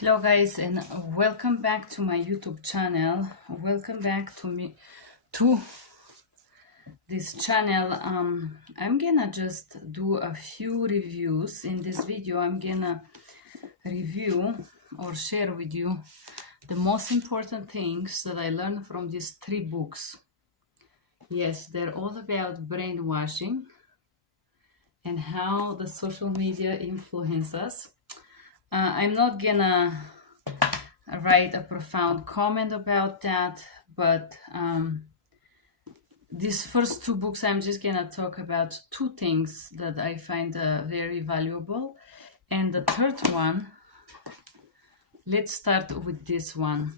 Hello guys, and welcome back to my YouTube channel. Welcome back to this channel. I'm gonna just do a few reviews. In this video I'm gonna review or share with you the most important things that I learned from these three books. Yes, they're all about brainwashing and how the social media influence us. I'm not gonna write a profound comment about that, but these first two books, I'm just gonna talk about two things that I find very valuable. And the third one, let's start with this one.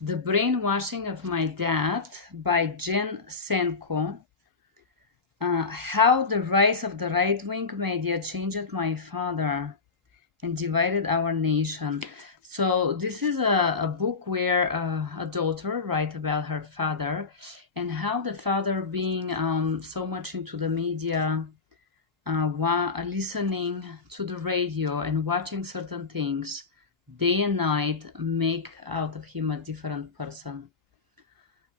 The Brainwashing of My Dad by Jen Senko. How the rise of the right-wing media changed my father and divided our nation. So this is a book where a daughter writes about her father and how the father being so much into the media, listening to the radio and watching certain things day and night make out of him a different person.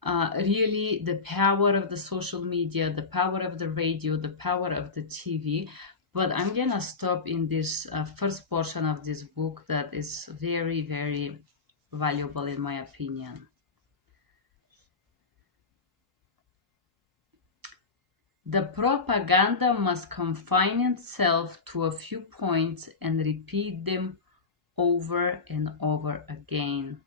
Really, the power of the social media, the power of the radio, the power of the TV. But I'm gonna stop in this first portion of this book that is very, very valuable in my opinion. The propaganda must confine itself to a few points and repeat them over and over again.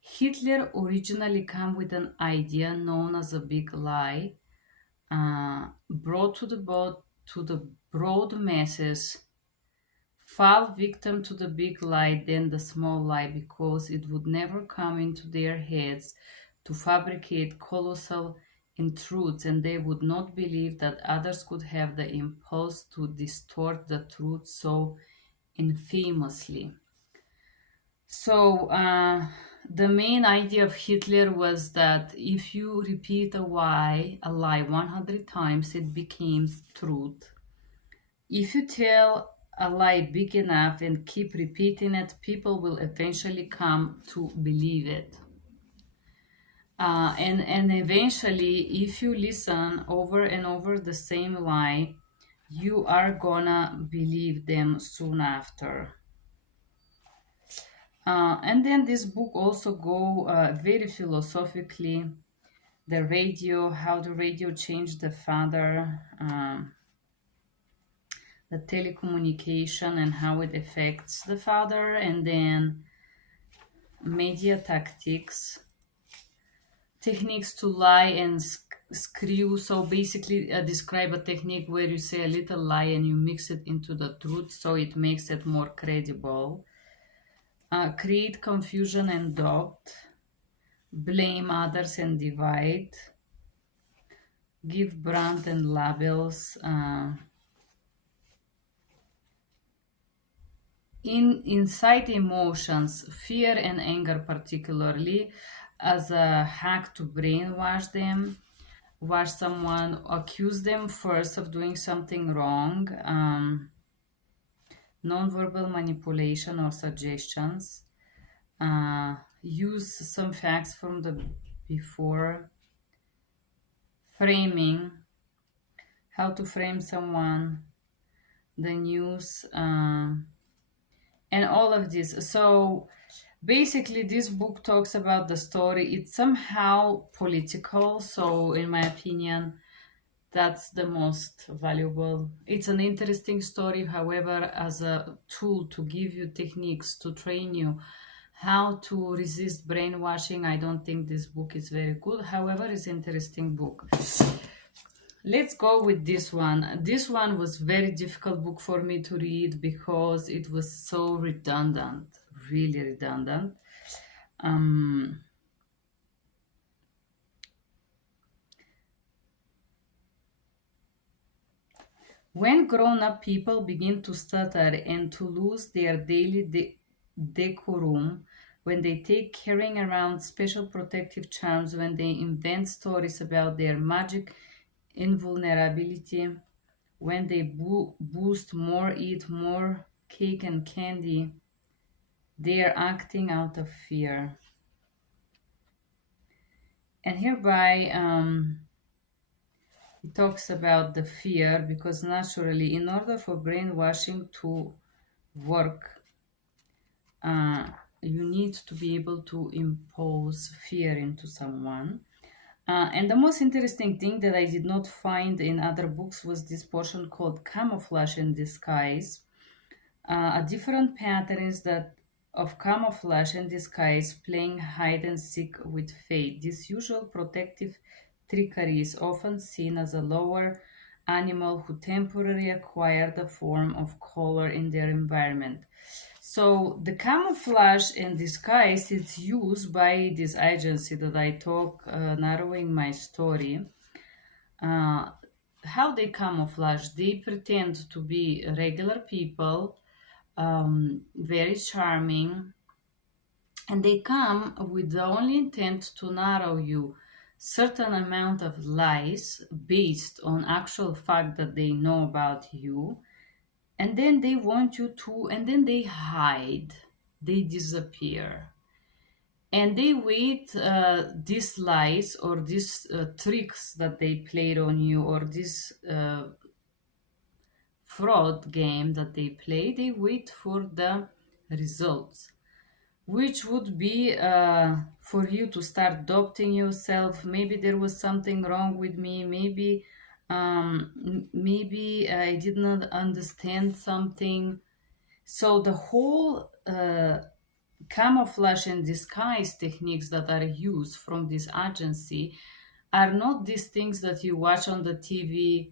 Hitler originally came with an idea known as a big lie, brought to the broad masses, fall victim to the big lie, then the small lie, because it would never come into their heads to fabricate colossal untruths, and they would not believe that others could have the impulse to distort the truth so infamously. So the main idea of Hitler was that if you repeat a lie 100 times, it becomes truth. If you tell a lie big enough and keep repeating it, people will eventually come to believe it. And eventually, if you listen over and over the same lie, you are gonna believe them soon after. And then this book also go very philosophically, the radio, how the radio changed the father, the telecommunication and how it affects the father, and then media tactics, techniques to lie and screw. So basically describe a technique where you say a little lie and you mix it into the truth so it makes it more credible. Create confusion and doubt, blame others and divide, give brand and labels, incite emotions, fear and anger particularly, as a hack to brainwash them, wash someone, accuse them first of doing something wrong, nonverbal manipulation or suggestions, use some facts from the before, framing, how to frame someone, the news, and all of this. So basically this book talks about the story. It's somehow political, so in my opinion that's the most valuable. It's an interesting story, however, as a tool to give you techniques to train you how to resist brainwashing, I don't think this book is very good. However, it's an interesting book. Let's go with this one. This one was very difficult book for me to read because it was so redundant, really redundant. When grown-up people begin to stutter and to lose their daily decorum, when they take carrying around special protective charms, when they invent stories about their magic invulnerability, when they boost more, eat more cake and candy, They are acting out of fear. And hereby, it talks about the fear because naturally, in order for brainwashing to work, uh, you need to be able to impose fear into someone. And the most interesting thing that I did not find in other books was this portion called camouflage in disguise. A different patterns that of camouflage and disguise, playing hide and seek with fate. This usual protective trickery is often seen as a lower animal who temporarily acquire the form of color in their environment. So the camouflage and disguise is used by this agency that I talk, narrowing my story. Uh, how they camouflage? They pretend to be regular people, very charming, and they come with the only intent to narrow you certain amount of lies based on actual fact that they know about you, and then they want you to, and then they hide, they disappear, and they wait, these lies or these tricks that they played on you, or this fraud game that they play, they wait for the results, which would be, for you to start doubting yourself. Maybe there was something wrong with me. Maybe I did not understand something. So the whole camouflage and disguise techniques that are used from this agency are not these things that you watch on the TV